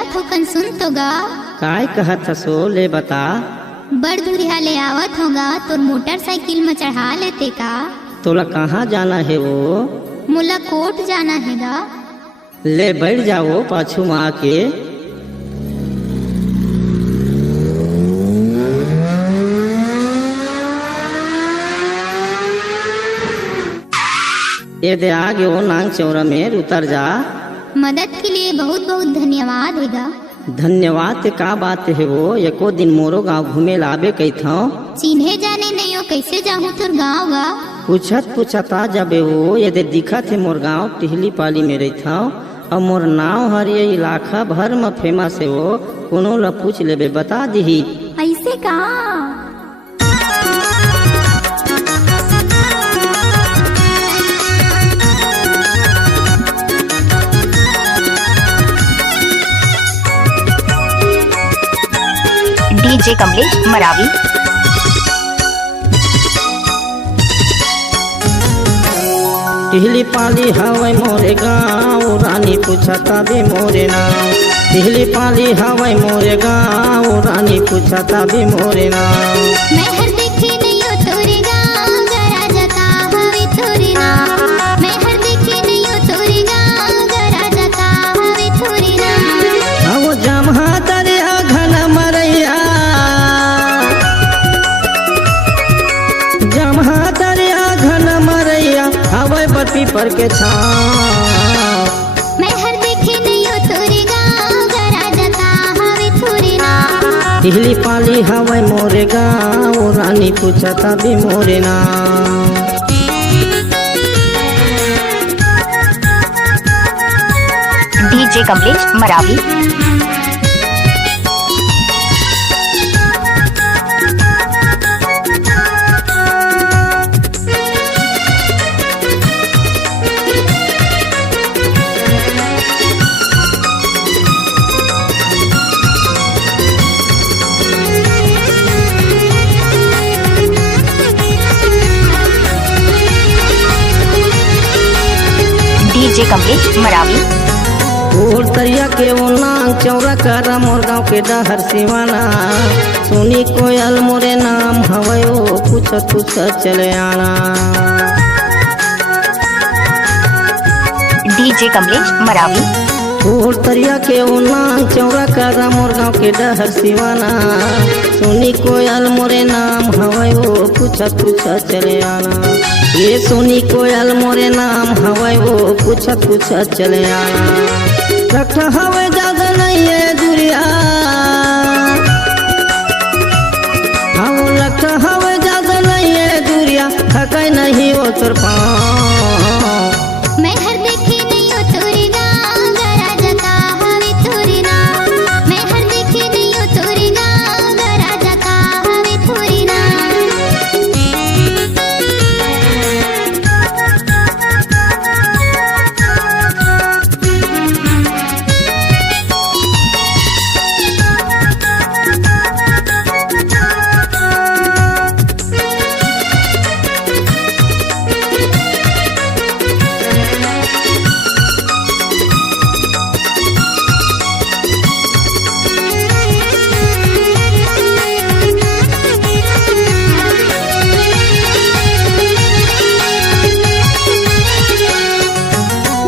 जात हो कन सुन तो गा। काय कहत हसो ले बता। बड़ दूरिया ले आवत होगा तोर मोटरसाइकिल में चढ़ा लेते का। तोला कहाँ जाना है वो? मुला कोट जाना है गा। ले बैठ जाओ पाछू में आके। ये दे आगे वो नांग चौरा में उतर जा। मदद के लिए बहुत बहुत धन्यवाद है गा। धन्यवाद का बात है वो। एको दिन मोरो गाँव घूमे लाबे कही था। चिन्हे जाने नहीं हो कैसे जाऊँ तोर गाँव गा। पूछत आ जाबे वो। यदि दिखत है मोर गाँव टिहली पाली में रही था और मोर नाव हर ये इलाका भर में फेमस है वो। कोनो ला पूछ लेबे बता दी। ऐसे का डीजे कमलेश मरावी। टिहली पाली हवै मोरे गाँव रानी पूछता भी मोरे नाम। टिहली पाली हवै मोरे गाँव रानी पूछता भी मोरे नाम। मैं हर देखे नहीं हो तोरे गाँव गरा जता हवे तोरे नाम। मैं हर देखे नहीं हो तोरे गाँव गरा जता हवे तोरे नाम। वो जमहा दरिया घन मरैया जमहा दरिया घन मरैया हवै बत्ती पर के छाँव। मैं हर देखे नहीं हो तोरे गाँव गरा जता हवे तोरे नाम। टिहली पाली हवै मोरे गाँव रानी पूछता भी मोरे नाम। डीजे कमलेश मरावी। डीजे कमलेश मरावी। फूल तरिया के वो नांग चौरा करा मोर गाँव के डहर सिवाना। सुनी कोयल मोरे नाम हवै वो पूछत चले आना। डीजे कमलेश मरावी। फूल तरिया के वो नांग चौरा करा मोर गाँव के डहर सिवाना। सुनी कोयल मोरे नाम हवै वो पूछत चले आना। ये सुनी कोयल मोरे नाम हवै वो पूछत चले आना। रख हवे ज्यादा नहीं है दुरिया हम रख हवे ज्यादा नहीं है दुरिया थकै नहीं वो तोर पाँव। मैं हर देखे नहीं हो तोरे गाँव गरा जता हवे तोरे नाम। मैं हर देखे नहीं हो तोरे गाँव गरा जता हवे तोरे नाम।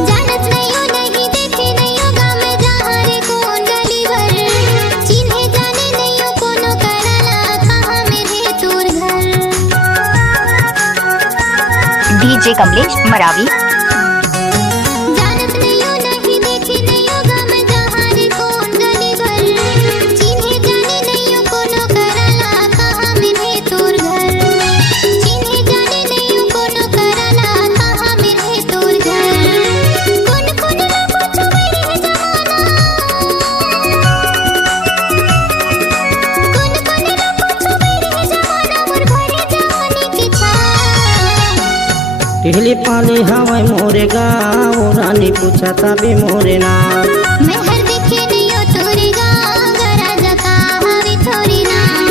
जानत नहीं हो नहीं देखे नहीं हो गाँव में जहाँ रे कौन गली भर। चिन्हे जाने नहीं हो कोनो करला कहाँ में है तोर घर। डीजे कमलेश मरावी। जानत नहीं हो नहीं देखे नहीं हो गाँव में जहाँ रे कौन गली भर। चिन्हे जाने नहीं हो कोनो करला कहाँ में है तोर घर। चिन्हे जाने नहीं हो कोनो करला कहाँ में है तोर घर। कौन कौन ला पूछो मेरे जमाना। कौन कौन ला पूछो मेरे जमाना मोर भरे जवानी के छाँव। टिहली पाली हवै मोरे गाँव रानी पूछता भी मोरे नाम। मैं हर देखे नहीं हो तोरे गाँव गरा जता हवे तोरे नाम।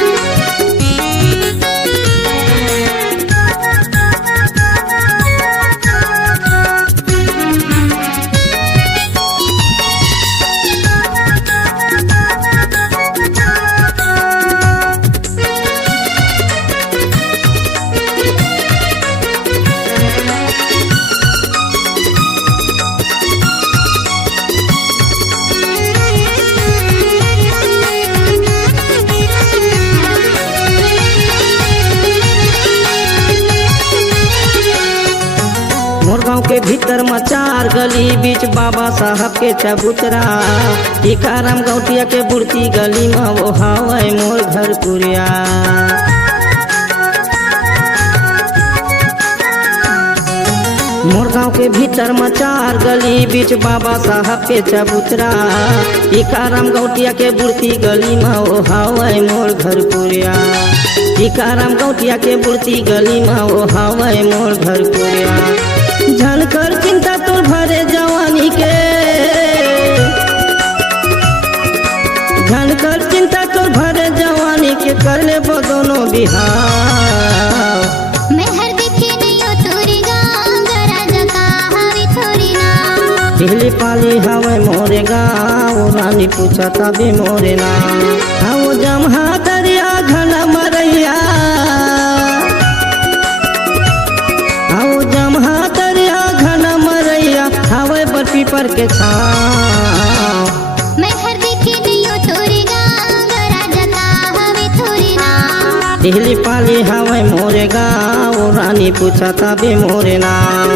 समाचार गली बीच बाबा साहब के चबूतरा टीकाराम गौटिया के बुढ़ती गली में वो हावै मोर घर पुरिया। मोर गाँव के भीतर मचार गली बीच बाबा साहब के चबूतरा टीकाराम गौटिया के बुढ़ती गली में वो हावै मोर घर पुरिया। टीकाराम गौटिया के बुढ़ती गली में वो हावै मोर घर पुरिया। झनकर चिंता तोर भरे जवानी के, झनकर चिंता तोर भरे जवानी के कर ले दोनों बिहार। पहले पाली हवे मोरे गाँव रानी पूछा तभी मोरे नाम। हाँ जमहा दरिया घना मरैया, हाँ जमहा दरिया घना मरैया हवे पर पीपर के छाँव। पहले पाली हवे मोरे गाँव रानी पूछा तभी मोरे नाम।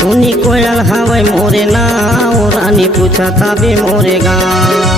सुनी कोयल हवे मोरे नाव रानी पूछा तभी मोरे गाँव।